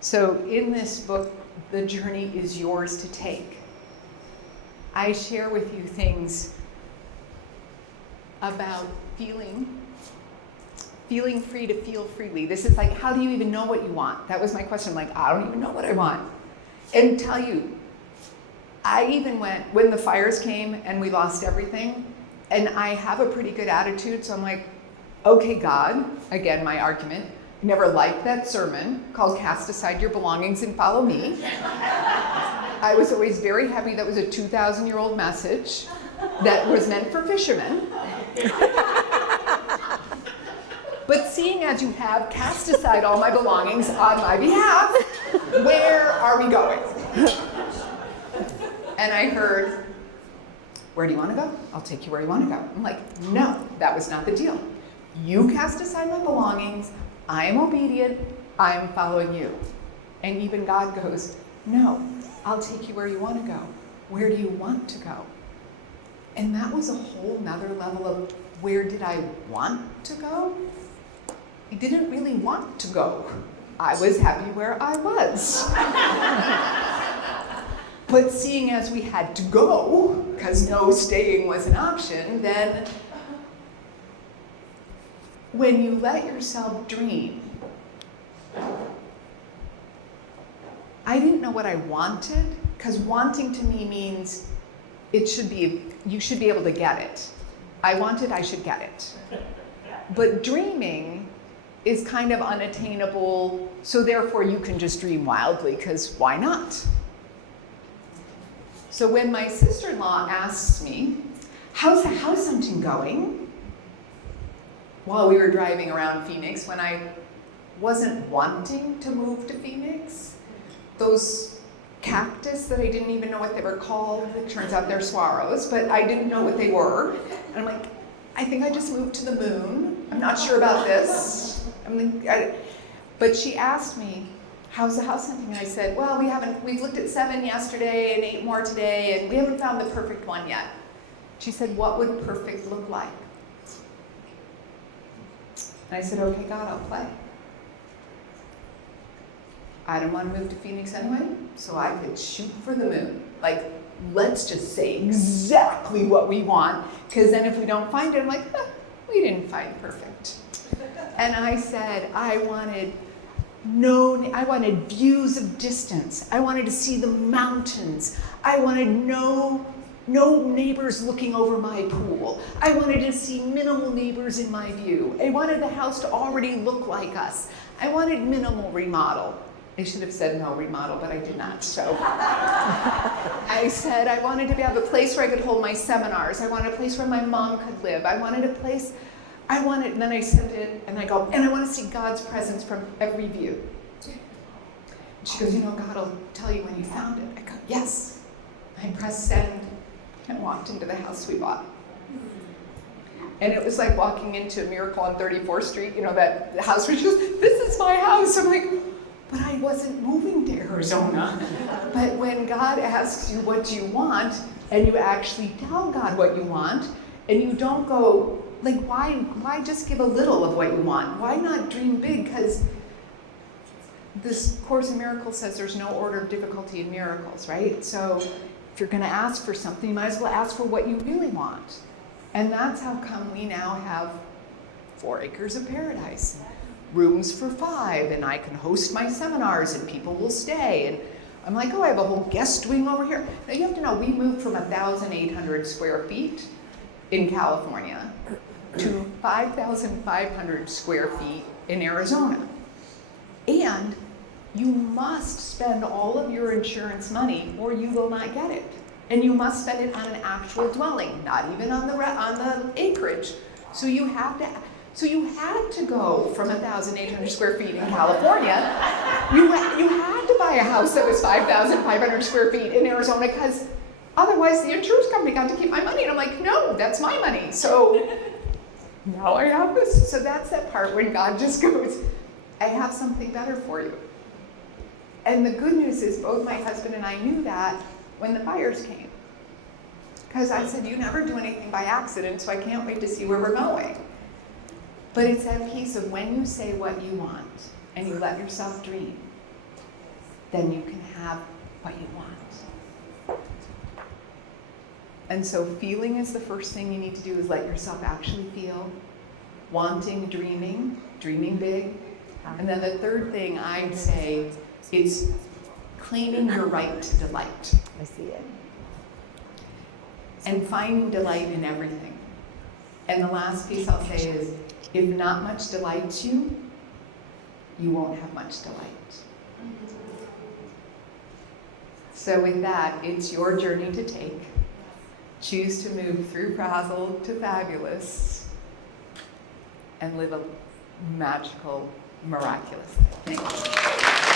So in this book, the journey is yours to take. I share with you things about feeling free to feel freely. This is like, how do you even know what you want? That was my question. I'm like, I don't even know what I want. And tell you, I even went, when the fires came and we lost everything, and I have a pretty good attitude, so I'm like, okay, God, again, my argument, never liked that sermon called Cast Aside Your Belongings and Follow Me. I was always very happy that was a 2,000-year-old message that was meant for fishermen. But seeing as you have cast aside all my belongings on my behalf, where are we going? And I heard, where do you want to go? I'll take you where you want to go. I'm like, no, that was not the deal. You cast aside my belongings, I am obedient, I am following you. And even God goes, no, I'll take you where you want to go. Where do you want to go? And that was a whole nother level of where did I want to go? I didn't really want to go. I was happy where I was. But seeing as we had to go, because no staying was an option, then when you let yourself dream, I didn't know what I wanted, because wanting to me means you should be able to get it. I want it, I should get it. But dreaming is kind of unattainable, so therefore you can just dream wildly, because why not? So when my sister-in-law asks me, how's the house hunting going? While we were driving around Phoenix, when I wasn't wanting to move to Phoenix, those cactus that I didn't even know what they were called, it turns out they're swallows, but I didn't know what they were. And I'm like, I think I just moved to the moon. I'm not sure about this. But she asked me, how's the house hunting? And I said, well, we've looked at 7 yesterday and 8 more today, and we haven't found the perfect one yet. She said, what would perfect look like? And I said, okay, God, I'll play. I don't want to move to Phoenix anyway, so I could shoot for the moon. Like, let's just say exactly what we want, because then if we don't find it, I'm like, we didn't find perfect. And I said, I wanted views of distance. I wanted to see the mountains. I wanted no neighbors looking over my pool. I wanted to see minimal neighbors in my view. I wanted the house to already look like us. I wanted minimal remodel. I should have said no remodel, but I did not, so. I said I wanted to have a place where I could hold my seminars. I wanted a place where my mom could live. And then I sent it, and I go, and I want to see God's presence from every view. She goes, God will tell you when you found it. I go, yes. I pressed send and walked into the house we bought. And it was like walking into a Miracle on 34th Street, that house where she goes, this is my house. I'm like, but I wasn't moving to Arizona. But when God asks you what you want, and you actually tell God what you want, and you don't go, like, why just give a little of what you want? Why not dream big? Because this Course in Miracles says there's no order of difficulty in miracles, right? So if you're going to ask for something, you might as well ask for what you really want. And that's how come we now have 4 acres of paradise, rooms for 5, and I can host my seminars, and people will stay. And I'm like, I have a whole guest wing over here. Now you have to know, we moved from 1,800 square feet in California to 5,500 square feet in Arizona. And you must spend all of your insurance money or you will not get it. And you must spend it on an actual dwelling, not even on the acreage. So you had to go from 1,800 square feet in California. You had to buy a house that was 5,500 square feet in Arizona, because otherwise the insurance company got to keep my money. And I'm like, no, that's my money. So now I have this. So that's that part when God just goes, I have something better for you. And the good news is both my husband and I knew that when the fires came. Because I said, you never do anything by accident, so I can't wait to see where we're going. But it's that piece of when you say what you want and you let yourself dream, then you can have what you want. And so feeling is the first thing you need to do, is let yourself actually feel. Wanting, dreaming big. And then the third thing I'd say is claiming your right to delight. I see it. And finding delight in everything. And the last piece I'll say is, if not much delights you, you won't have much delight. So with that, it's your journey to take. Choose to move through frazzled to fabulous and live a magical, miraculous life. Thank you.